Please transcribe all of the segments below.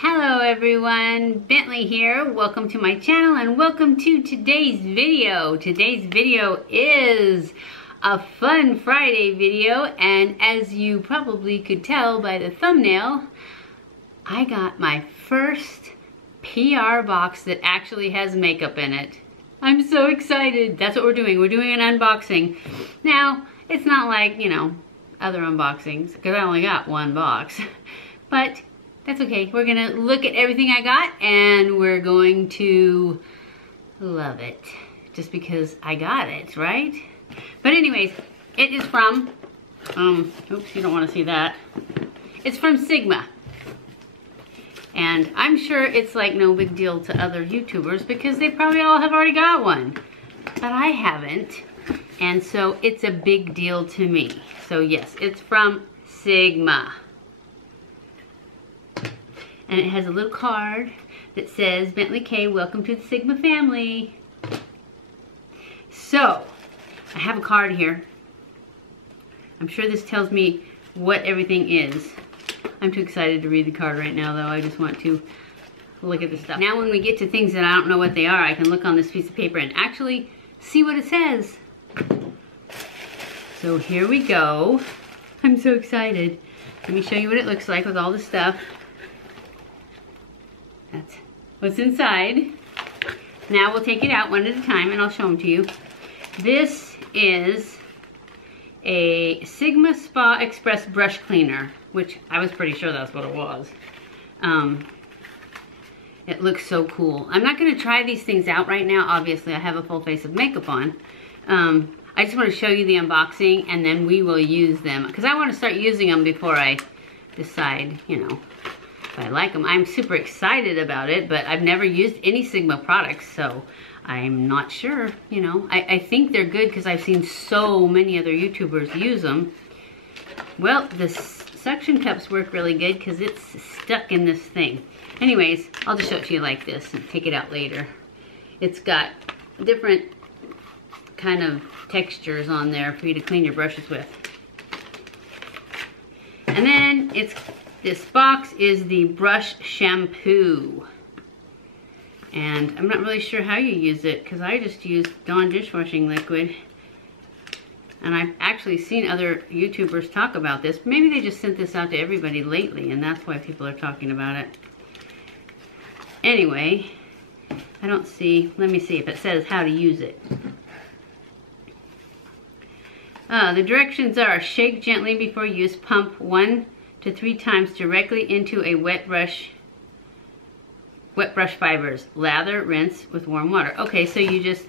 Hello everyone, Bentley here. Welcome to my channel and welcome to today's video. Today's video is a fun Friday video, and as you probably could tell by the thumbnail, I got my first PR box that actually has makeup in it. I'm so excited. That's what we're doing. We're doing an unboxing. Now, it's not like, you know, other unboxings, because I only got one box, but that's okay. We're gonna look at everything I got and we're going to love it just because I got it, right? But anyways, it is from, oops, you don't wanna see that. It's from Sigma. And I'm sure it's like no big deal to other YouTubers because they probably all have already got one, but I haven't. And so it's a big deal to me. So yes, it's from Sigma. And it has a little card that says, BentlyK, welcome to the Sigma family. So, I have a card here. I'm sure this tells me what everything is. I'm too excited to read the card right now, though. I just want to look at the stuff. Now when we get to things that I don't know what they are, I can look on this piece of paper and actually see what it says. So here we go. I'm so excited. Let me show you what it looks like with all the stuff. That's what's inside. Now we'll take it out one at a time and I'll show them to you. This is a Sigma Spa Express brush cleaner, which I was pretty sure that's what it was. It looks so cool. I'm not going to try these things out right now. Obviously, I have a full face of makeup on. I just want to show you the unboxing and then we will use them because I want to start using them before I decide, you know, I like them. I'm super excited about it, but I've never used any Sigma products, so I'm not sure, you know. I think they're good because I've seen so many other YouTubers use them. Well, the suction cups work really good because it's stuck in this thing. Anyways, I'll just show it to you like this and take it out later. It's got different kind of textures on there for you to clean your brushes with. And then this box is the brush shampoo. And I'm not really sure how you use it because I just used Dawn dishwashing liquid. And I've actually seen other YouTubers talk about this. Maybe they just sent this out to everybody lately and that's why people are talking about it. Anyway, I don't see, let me see if it says how to use it. The directions are shake gently before use, pump 1 to 3 times directly into a wet brush fibers. Lather, rinse with warm water. Okay, so you just,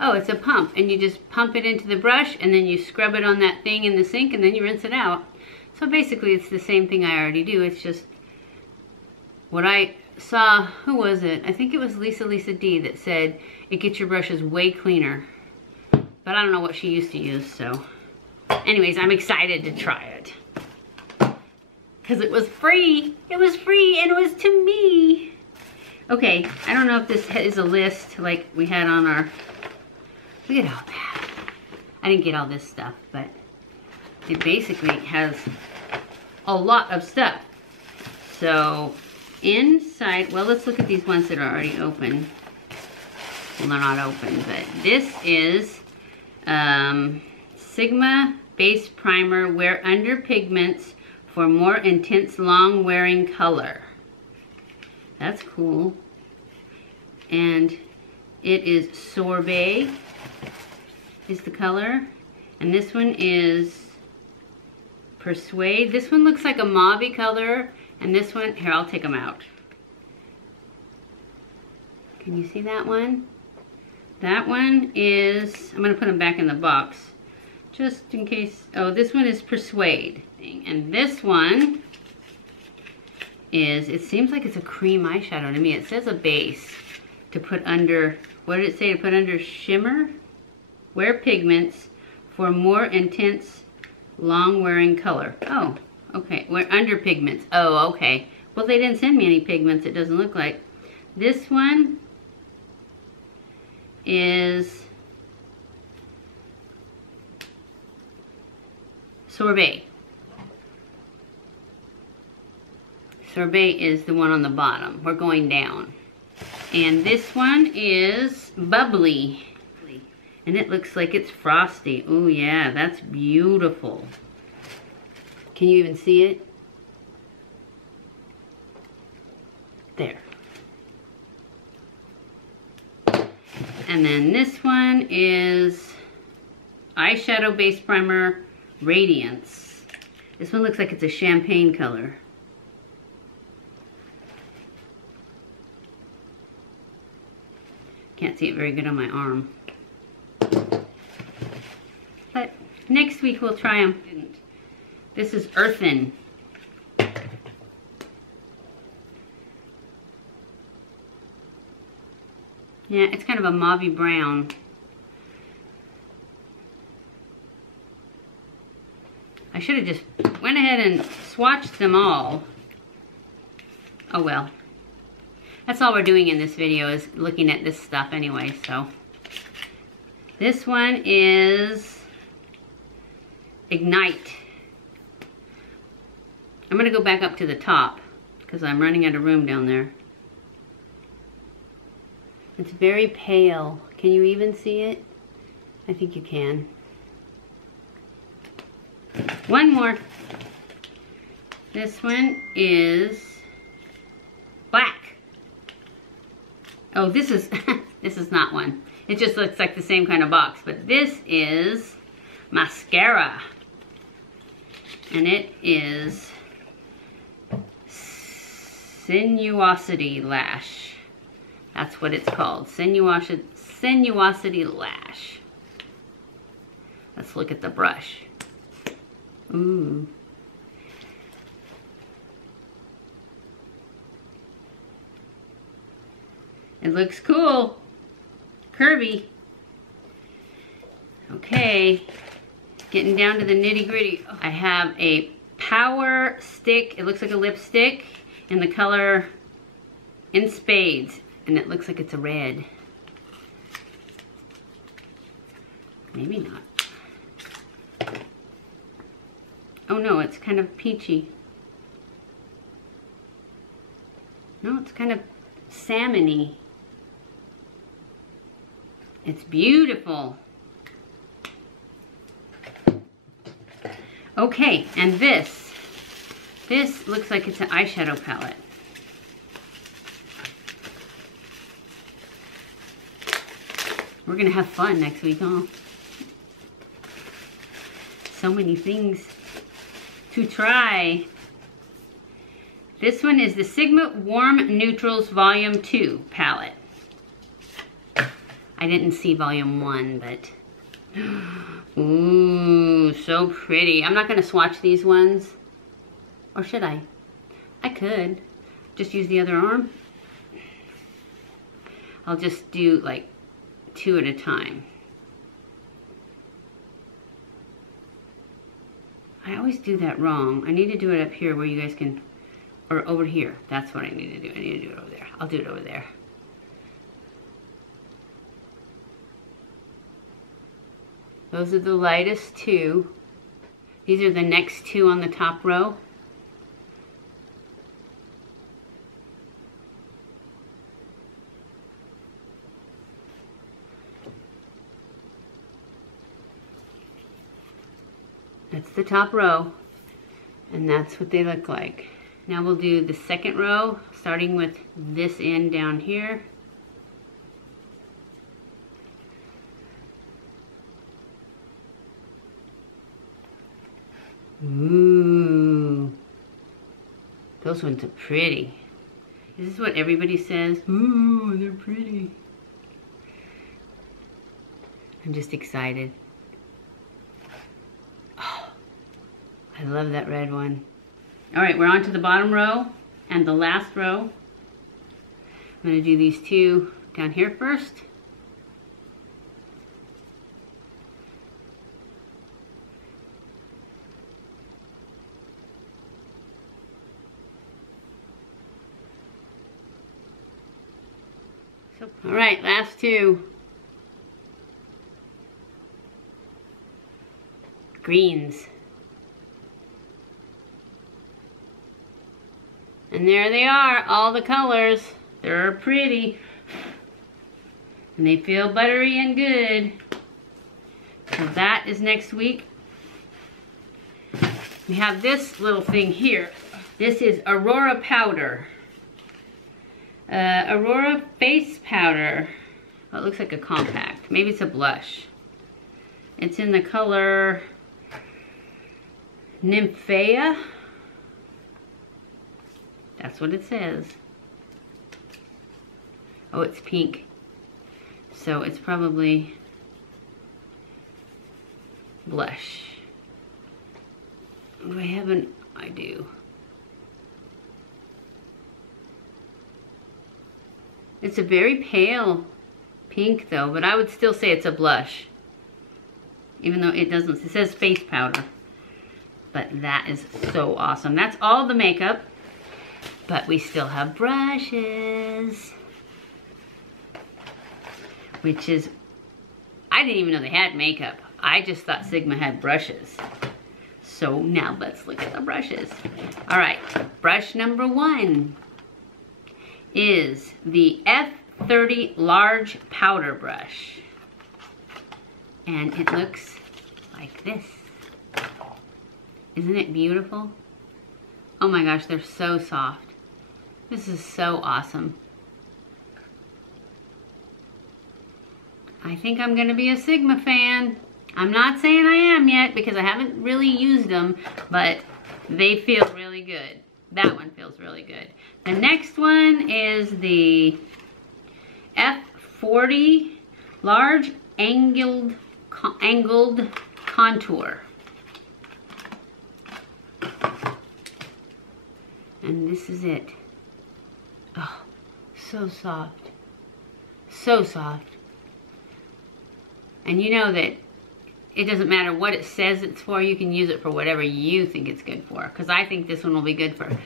oh, it's a pump, and you just pump it into the brush, and then you scrub it on that thing in the sink, and then you rinse it out. So basically, it's the same thing I already do. It's just what I saw, who was it? I think it was Lisa D that said it gets your brushes way cleaner. But I don't know what she used to use, so. Anyways, I'm excited to try it. Because it was free. It was free and it was to me. Okay, I don't know if this is a list like we had on our, look at all that. I didn't get all this stuff, but it basically has a lot of stuff. So inside, well, let's look at these ones that are already open. Well, they're not open, but this is Sigma Base Primer, wear under pigments for more intense long wearing color. That's cool. And it is Sorbet is the color. And this one is Persuade. This one looks like a mauve color. And this one, here, I'll take them out. Can you see that one? That one is, I'm going to put them back in the box just in case. Oh, this one is Persuade. And this one is, it seems like it's a cream eyeshadow to me. It says a base to put under, what did it say to put under? Shimmer? Wear pigments for more intense long wearing color. Oh, okay. Wear under pigments. Oh, okay. Well, they didn't send me any pigments, it doesn't look like. This one is Sorbet. Sorbet is the one on the bottom. We're going down. And this one is Bubbly. And it looks like it's frosty. Oh yeah, that's beautiful. Can you even see it? There. And then this one is Eyeshadow Base Primer Radiance. This one looks like it's a champagne color. Can't see it very good on my arm. But next week we'll try them. This is Earthen. Yeah, it's kind of a mauvey brown. I should have just went ahead and swatched them all. Oh well. That's all we're doing in this video is looking at this stuff anyway, so. This one is Ignite. I'm gonna go back up to the top because I'm running out of room down there. It's very pale. Can you even see it? I think you can. One more. This one is Black. Oh, this is, this is not one. It just looks like the same kind of box, but this is Mascara. And it is Sinuosity Lash. That's what it's called, Sinuosity Lash. Let's look at the brush. Ooh. It looks cool. Curvy. Okay, getting down to the nitty gritty. I have a Power Stick. It looks like a lipstick in the color In Spades. And it looks like it's a red. Maybe not. Oh no, it's kind of peachy. No, it's kind of salmon-y. It's beautiful. Okay, and this looks like it's an eyeshadow palette. We're gonna have fun next week, huh? So many things to try. This one is the Sigma Warm Neutrals Volume 2 palette. I didn't see Volume 1, but... Ooh, so pretty. I'm not gonna swatch these ones. Or should I? I could. Just use the other arm. I'll just do like 2 at a time. I always do that wrong. I need to do it up here where you guys can, or over here. That's what I need to do. I need to do it over there. I'll do it over there. Those are the lightest 2. These are the next 2 on the top row. That's the top row, and that's what they look like. Now we'll do the second row, starting with this end down here. Ooh, those ones are pretty. This is what everybody says. Ooh, they're pretty. I'm just excited. Oh, I love that red one. All right, we're on to the bottom row and the last row. I'm gonna do these 2 down here first. All right, last 2. Greens. And there they are, all the colors. They're pretty. And they feel buttery and good. So that is next week. We have this little thing here. This is Aurora Powder. Aurora Face Powder. Oh, it looks like a compact. Maybe it's a blush. It's in the color Nymphea. That's what it says. Oh, it's pink. So it's probably blush. Do I have an... I do. It's a very pale pink though, but I would still say it's a blush. Even though it doesn't, it says face powder. But that is so awesome. That's all the makeup. But we still have brushes. Which is, I didn't even know they had makeup. I just thought Sigma had brushes. So now let's look at the brushes. All right, brush number 1 is the F30 large powder brush. And it looks like this. Isn't it beautiful? Oh my gosh, they're so soft. This is so awesome. I think I'm gonna be a Sigma fan. I'm not saying I am yet because I haven't really used them, but they feel really good. That one feels really good. The next one is the F40 large angled contour. And this is it. Oh, so soft. So soft. And you know that it doesn't matter what it says it's for, you can use it for whatever you think it's good for. Because I think this one will be good for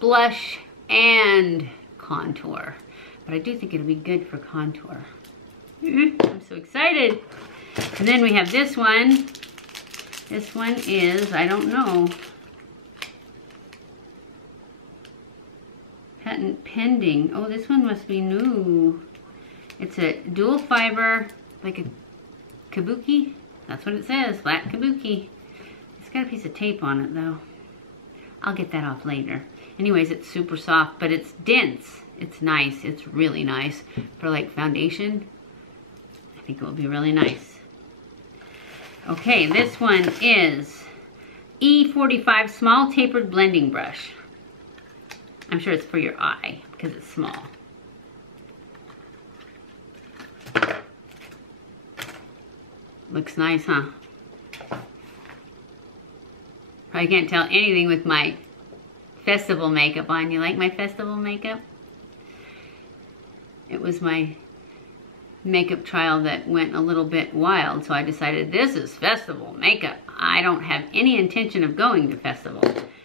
blush and contour. But I do think it'll be good for contour. I'm so excited. And then we have this one. This one is, I don't know. Patent pending. Oh, this one must be new. It's a dual fiber, like a kabuki. That's what it says, flat kabuki. It's got a piece of tape on it though. I'll get that off later. Anyways, it's super soft, but it's dense. It's nice, it's really nice. For like foundation, I think it will be really nice. Okay, this one is E45 small tapered blending brush. I'm sure it's for your eye because it's small. Looks nice, huh? Probably can't tell anything with my festival makeup on. You like my festival makeup? It was my makeup trial that went a little bit wild, so I decided this is festival makeup. I don't have any intention of going to festival.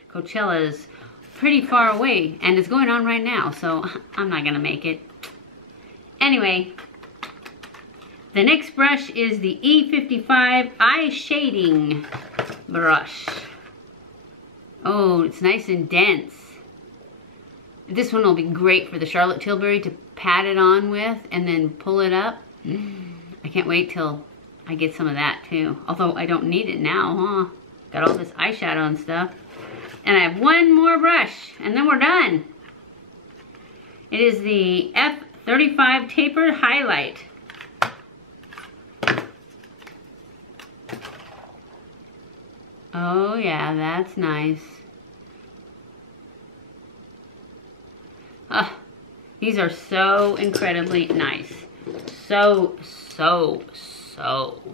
Coachella is pretty far away and it's going on right now, so I'm not gonna make it. Anyway, the next brush is the E55 eye shading brush. Oh, it's nice and dense. This one will be great for the Charlotte Tilbury to pat it on with and then pull it up. I can't wait till I get some of that too. Although I don't need it now, huh? Got all this eyeshadow and stuff. And I have one more brush and then we're done. It is the F35 Tapered Highlight. Oh yeah, that's nice. These are so incredibly nice. So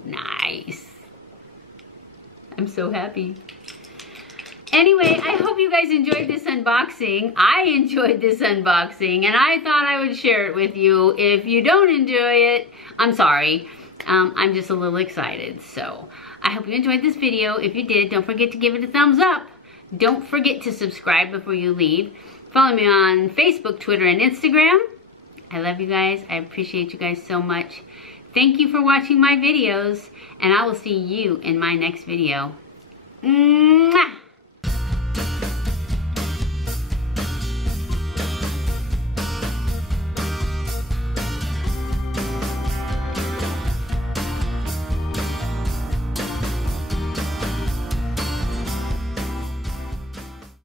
nice. I'm so happy. Anyway, I hope you guys enjoyed this unboxing. I enjoyed this unboxing and I thought I would share it with you. If you don't enjoy it, I'm sorry. I'm just a little excited. So I hope you enjoyed this video. If you did, don't forget to give it a thumbs up. Don't forget to subscribe before you leave. Follow me on Facebook, Twitter, and Instagram. I love you guys. I appreciate you guys so much. Thank you for watching my videos, and I will see you in my next video. Mwah!